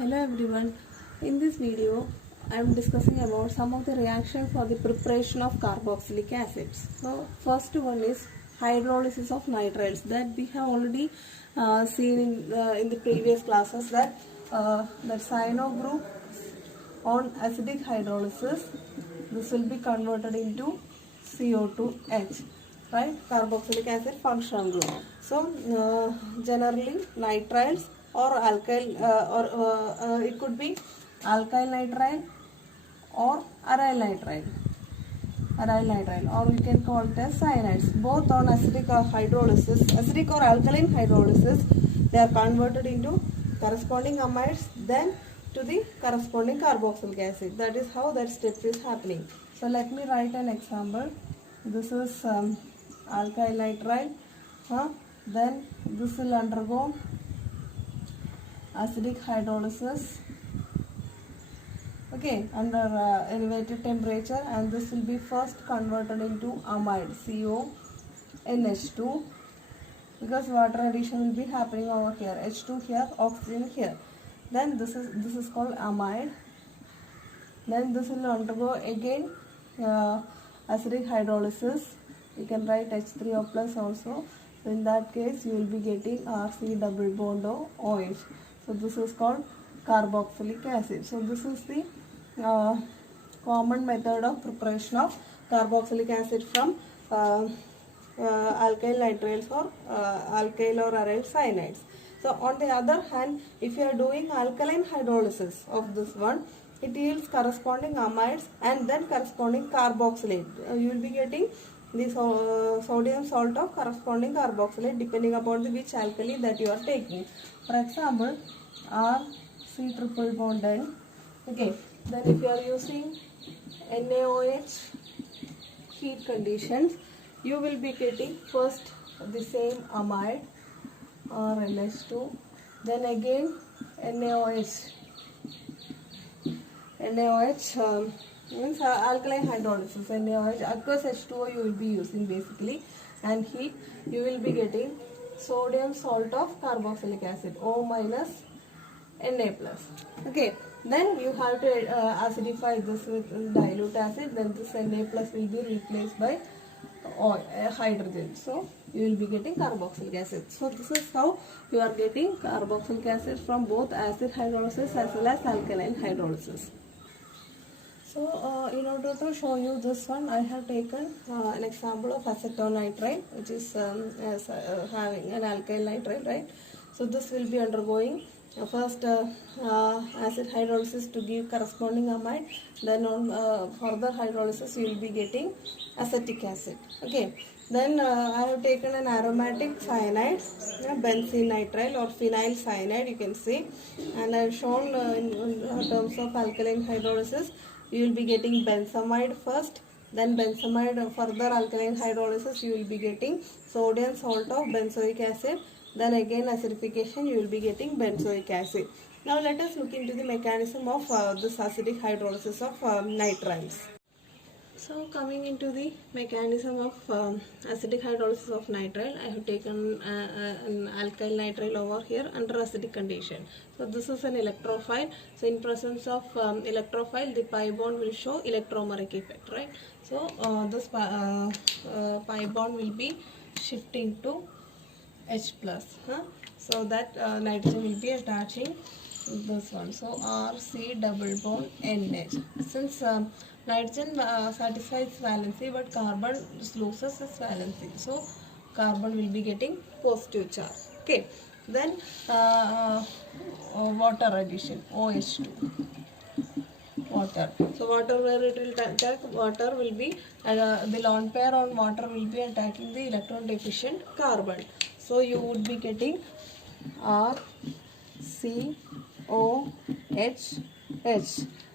Hello everyone. In this video, I am discussing about some of the reactions for the preparation of carboxylic acids. So, first one is hydrolysis of nitriles that we have already seen in the previous classes that cyano group on acidic hydrolysis, this will be converted into CO2H, right? Carboxylic acid functional group. So generally nitriles or alkyl it could be alkyl nitrile or aryl nitrile, or we can call it as cyanides. Both on acidic or alkaline hydrolysis, they are converted into corresponding amides, then to the corresponding carboxylic acid. That is how that step is happening. So let me write an example. This is alkyl nitrile. Then this will undergo acidic hydrolysis. Okay, under elevated temperature, and this will be first converted into amide CONH2, because water addition will be happening over here, H2 here, oxygen here. Then this is called amide. Then this will undergo again acidic hydrolysis. You can write H3O plus also. So in that case you will be getting RC double bond OH. So this is called carboxylic acid. So this is the common method of preparation of carboxylic acid from alkyl nitriles or alkyl or aryl cyanides. So on the other hand, if you are doing alkaline hydrolysis of this one, it yields corresponding amides and then corresponding carboxylate. You will be getting the sodium salt of corresponding carboxylate depending upon which alkali that you are taking. For example, RC triple bond N. Okay, then if you are using NaOH heat conditions, you will be getting first the same amide or NH2, then again NaOH means alkaline hydrolysis, NaOH, aqueous H2O you will be using basically, and heat you will be getting sodium salt of carboxylic acid, O minus Na plus. Okay, then you have to acidify this with dilute acid, then this Na plus will be replaced by hydrogen. So you will be getting carboxylic acid. So this is how you are getting carboxylic acid from both acid hydrolysis as well as alkaline hydrolysis. So in order to show you this one, I have taken an example of acetonitrile, which is having an alkyl nitrile, right? So this will be undergoing first acid hydrolysis to give corresponding amide, then on further hydrolysis you will be getting acetic acid. Okay, then I have taken an aromatic cyanide, benzene nitrile or phenyl cyanide, you can see, and I have shown in terms of alkaline hydrolysis you will be getting benzamide first, then benzamide further alkaline hydrolysis you will be getting sodium salt of benzoic acid, then again acidification you will be getting benzoic acid. Now let us look into the mechanism of this acidic hydrolysis of nitriles. So coming into the mechanism of acidic hydrolysis of nitrile, I have taken an alkyl nitrile over here under acidic condition. So this is an electrophile. So in presence of electrophile, the pi bond will show electromeric effect, right? So this pi bond will be shifting to H plus. So that nitrogen will be attaching this one. So RC double bond NH. Since nitrogen satisfies valency but carbon loses its valency, so carbon will be getting positive charge. Okay, then water addition, OH2, water. So water, where it will attack, water will be the lone pair on water will be attacking the electron deficient carbon. So you would be getting RCOH.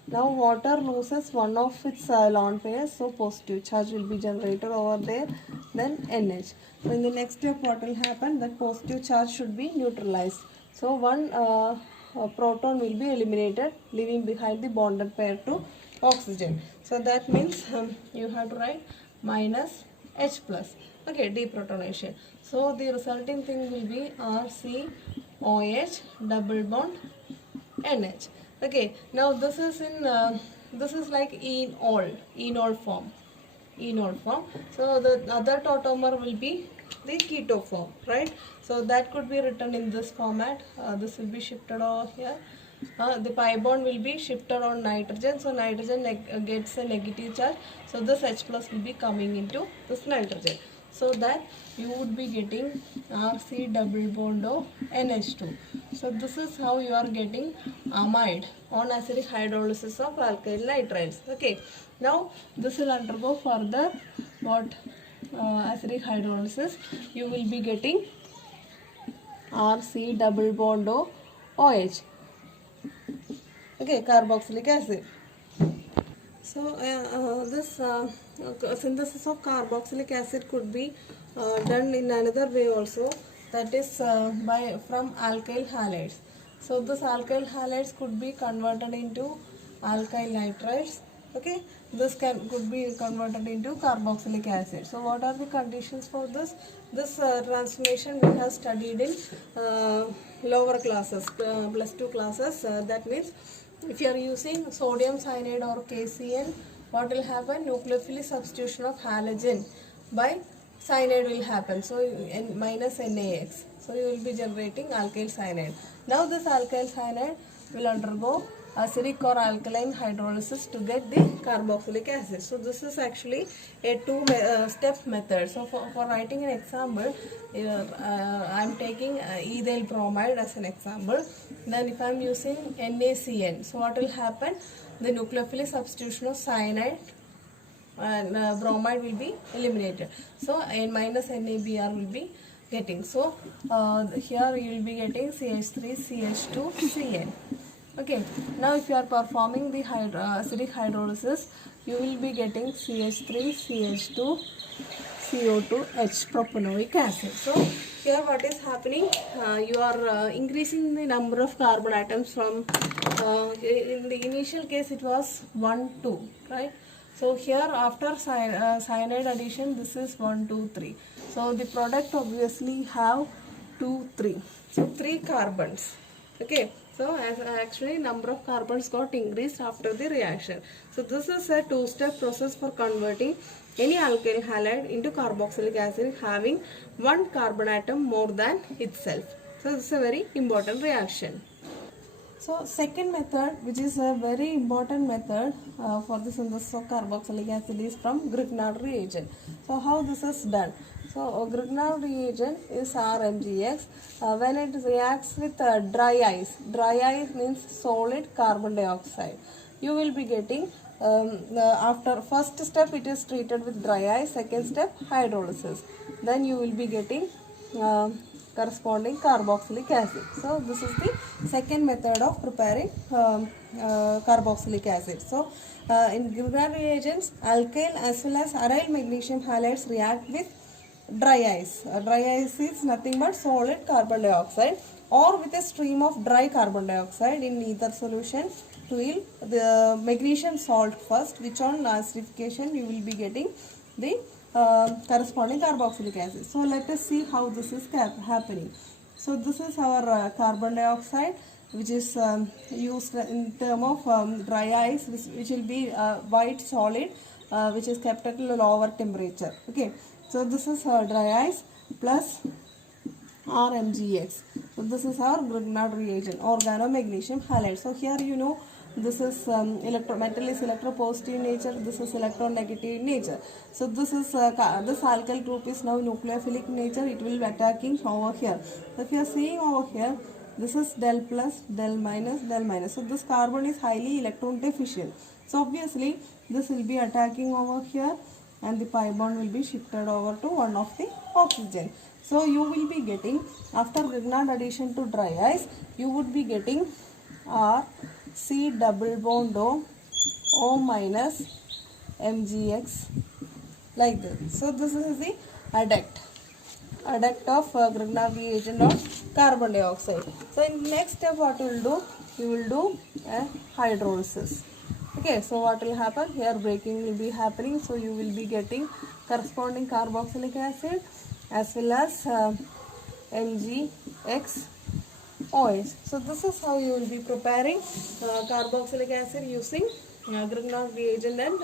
Now water loses one of its lone pairs, so positive charge will be generated over there, then NH. So in the next step what will happen, that positive charge should be neutralized. So one proton will be eliminated, leaving behind the bonded pair to oxygen. So that means you have to write minus H plus. Okay, deprotonation. So the resulting thing will be RCOH double bond NH. Okay, now this is in this is like enol form. Enol form. So the other tautomer will be the keto form, right? So that could be written in this format. This will be shifted over here. The pi bond will be shifted on nitrogen, so nitrogen gets a negative charge, so this H plus will be coming into this nitrogen, so that you would be getting RC double bond of NH2. So this is how you are getting amide on acidic hydrolysis of alkyl nitriles. Okay, now this will undergo further what acidic hydrolysis. You will be getting RC double bond of OH. Okay, carboxylic acid. So this synthesis of carboxylic acid could be done in another way also, that is from alkyl halides. So this alkyl halides could be converted into alkyl nitriles. Okay, this could be converted into carboxylic acid. So what are the conditions for this? This transformation we have studied in lower classes, +2 classes. That means if you are using sodium cyanide or KCN, what will happen? Nucleophilic substitution of halogen by cyanide will happen. So minus NaX. So you will be generating alkyl cyanide. Now this alkyl cyanide will undergo acidic or alkaline hydrolysis to get the carboxylic acid. So this is actually a two-step method. So for writing an example, I am taking ethyl bromide as an example. Then if I am using NaCN, so what will happen? The nucleophilic substitution of cyanide and bromide will be eliminated. So N minus NaBr will be getting. So here you will be getting CH3, CH2, Cn. Okay, now if you are performing the acidic hydrolysis, you will be getting CH3, CH2, CO2, H propanoic acid. So here what is happening? You are increasing the number of carbon atoms from, in the initial case it was 1, 2, right? So here after cyanide addition, this is 1, 2, 3. So the product obviously have 2, 3. So 3 carbons. Okay. So as actually number of carbons got increased after the reaction. So this is a two-step process for converting any alkyl halide into carboxylic acid having 1 carbon atom more than itself. So this is a very important reaction. So second method, which is a very important method for the synthesis of carboxylic acid, is from Grignard reagent. So how this is done? So Grignard reagent is RMGX. When it reacts with dry ice means solid carbon dioxide. You will be getting after first step it is treated with dry ice, second step hydrolysis. Then you will be getting corresponding carboxylic acid. So this is the second method of preparing carboxylic acid. So in Grignard reagents, alkyl as well as aryl magnesium halides react with dry ice. Dry ice is nothing but solid carbon dioxide, or with a stream of dry carbon dioxide in ether solution to yield the magnesium salt first, which on acidification you will be getting the corresponding carboxylic acid. So let us see how this is happening. So this is our carbon dioxide, which is used in term of dry ice, which will be white solid, which is kept at a lower temperature. Okay, so this is dry ice plus RMGX. So this is our Grignard reagent, organomagnesium halide. So here you know this is metal is electropositive nature, this is electronegative nature. So this is this alkyl group is now nucleophilic nature, it will be attacking over here. So if you are seeing over here, this is del plus, del minus, del minus. So this carbon is highly electron deficient. So obviously this will be attacking over here, and the pi bond will be shifted over to one of the oxygen. So you will be getting, after Grignard addition to dry ice, you would be getting C double bond O minus MgX like this. So this is the adduct of Grignard reagent on carbon dioxide. So in next step what you will do? You will do a hydrolysis. Okay, so what will happen? Here breaking will be happening. So you will be getting corresponding carboxylic acid as well as MgX OH. So this is how you will be preparing carboxylic acid using Grignard reagent and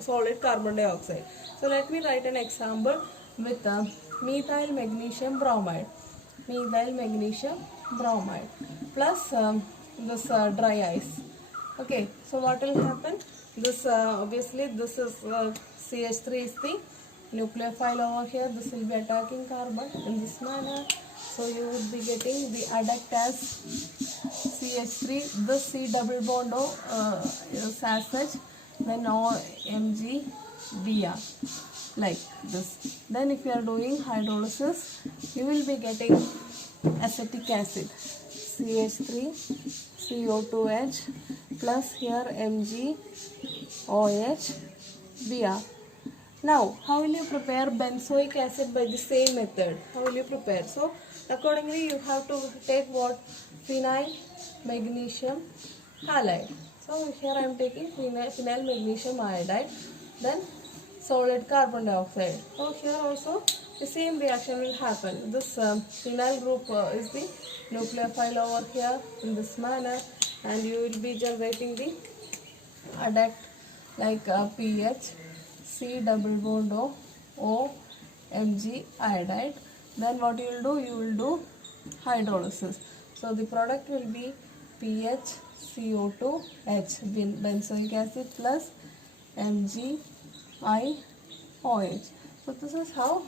solid carbon dioxide. So let me write an example with methyl magnesium bromide. Methyl magnesium bromide plus this dry ice. Okay, so what will happen? This obviously this is CH3 is the nucleophile over here. This will be attacking carbon in this manner. So you would be getting the adduct as CH3. This C double bond O is as such. Then OMG Br like this. Then if you are doing hydrolysis, you will be getting acetic acid CH3 CO2H plus here MgOH Br. Now, how will you prepare benzoic acid by the same method? How will you prepare? So, accordingly, you have to take what? Phenyl magnesium halide. So, here I am taking phenyl magnesium iodide, then solid carbon dioxide. So, here also the same reaction will happen. This phenyl group is the nucleophile over here in this manner, and you will be generating the adduct like pH. C double bond O Mg iodide. Then what you will do? You will do hydrolysis. So the product will be pH CO2H benzoic acid plus MgIOH. So this is how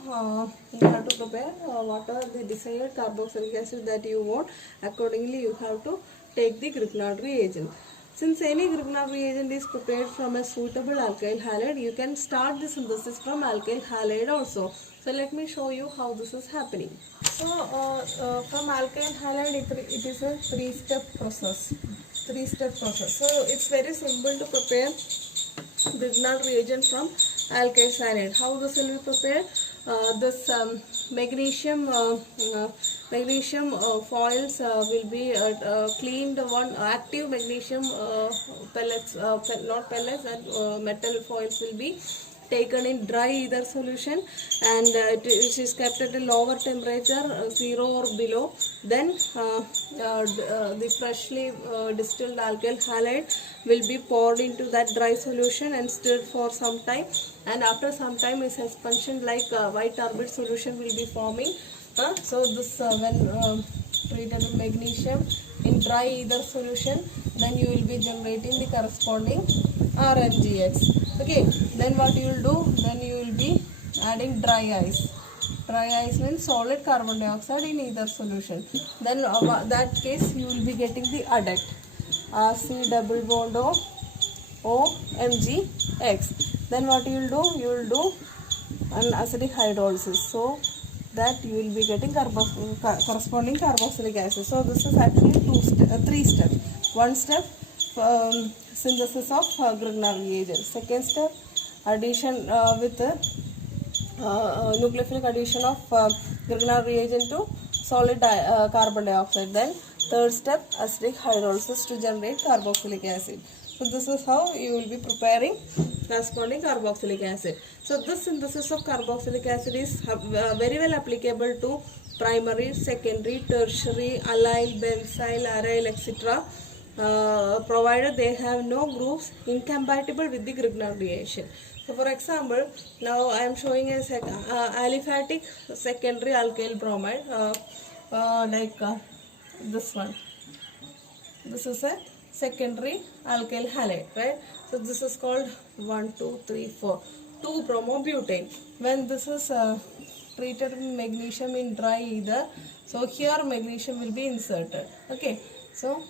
you have to prepare whatever the desired carboxylic acid that you want. Accordingly, you have to take the Grignard reagent. Since any Grignard reagent is prepared from a suitable alkyl halide, you can start the synthesis from alkyl halide also. So let me show you how this is happening. So from alkyl halide, it is a three-step process. So it's very simple to prepare Grignard reagent from alkyl halide. How this will be prepared? This magnesium foils will be cleaned. One active magnesium pellets, not pellets, and metal foils will be taken in dry ether solution, and it is kept at a lower temperature, 0 or below. Then the freshly distilled alkyl halide will be poured into that dry solution and stirred for some time, and after some time a suspension like white turbid solution will be forming. So this when treated with magnesium in dry ether solution, then you will be generating the corresponding RNGX. Okay, then what you will do? Then you will be adding dry ice. Dry ice means solid carbon dioxide in ether solution. Then that case you will be getting the adduct C double bond O MgX. Then what you will do? You will do an acidic hydrolysis. So that you will be getting corresponding carboxylic acid. So this is actually three steps. One step, synthesis of Grignard reagent. Second step, addition with nucleophilic addition of Grignard reagent to solid carbon dioxide. Then third step, acidic hydrolysis to generate carboxylic acid. So this is how you will be preparing corresponding carboxylic acid. So this synthesis of carboxylic acid is very well applicable to primary, secondary, tertiary, allyl, benzyl, aryl, etc. Provided they have no groups incompatible with the Grignard reaction. So for example, now I am showing a aliphatic secondary alkyl bromide like this one. This is a secondary alkyl halide, right? So this is called 2-bromobutane. When this is treated with magnesium in dry ether, so here magnesium will be inserted. Okay, so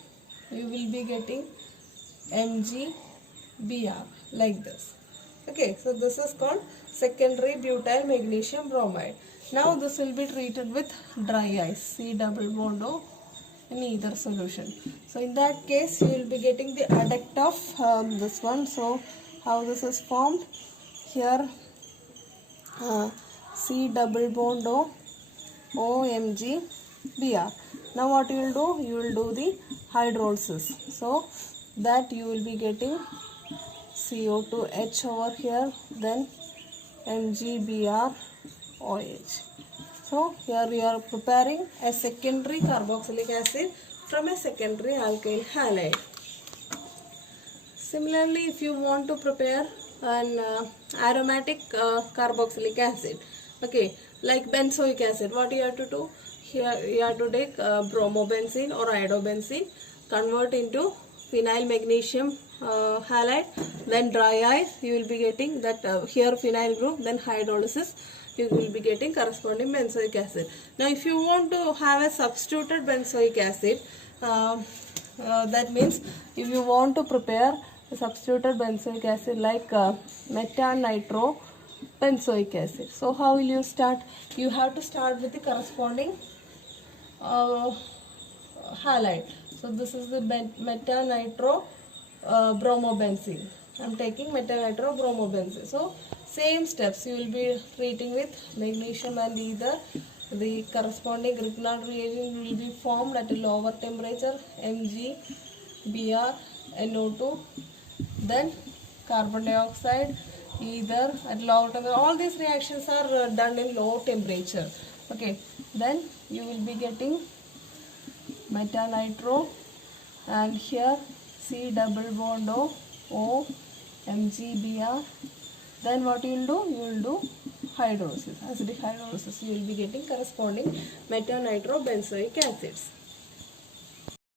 you will be getting MgBr like this. Okay, so this is called secondary butyl magnesium bromide. Now this will be treated with dry ice, C double bond O in ether solution. So in that case you will be getting the adduct of this one. So how this is formed? Here C double bond O OMgBr. Now what you will do? You will do the hydrolysis. So that you will be getting CO2H over here, then MgBr OH. So here we are preparing a secondary carboxylic acid from a secondary alkyl halide. Similarly, if you want to prepare an aromatic carboxylic acid, okay, like benzoic acid, what you have to do? Here you have to take bromobenzene or iodobenzene, convert into phenyl magnesium halide, then dry ice, you will be getting that here phenyl group, then hydrolysis, you will be getting corresponding benzoic acid. Now if you want to have a substituted benzoic acid, that means if you want to prepare a substituted benzoic acid like metanitro benzoic acid, so how will you start? You have to start with the corresponding halide. So this is the metanitro bromobenzene. I am taking metanitro bromobenzene. So same steps, you will be treating with magnesium and ether. The corresponding Grignard reagent will be formed at a lower temperature, Mg, Br, NO2, then carbon dioxide, ether at lower temperature. All these reactions are done in low temperature. Okay, then you will be getting metanitro, and here C double bond O, MgBr. Then what you will do? You will do hydrolysis, acidic hydrolysis. You will be getting corresponding metanitro benzoic acids.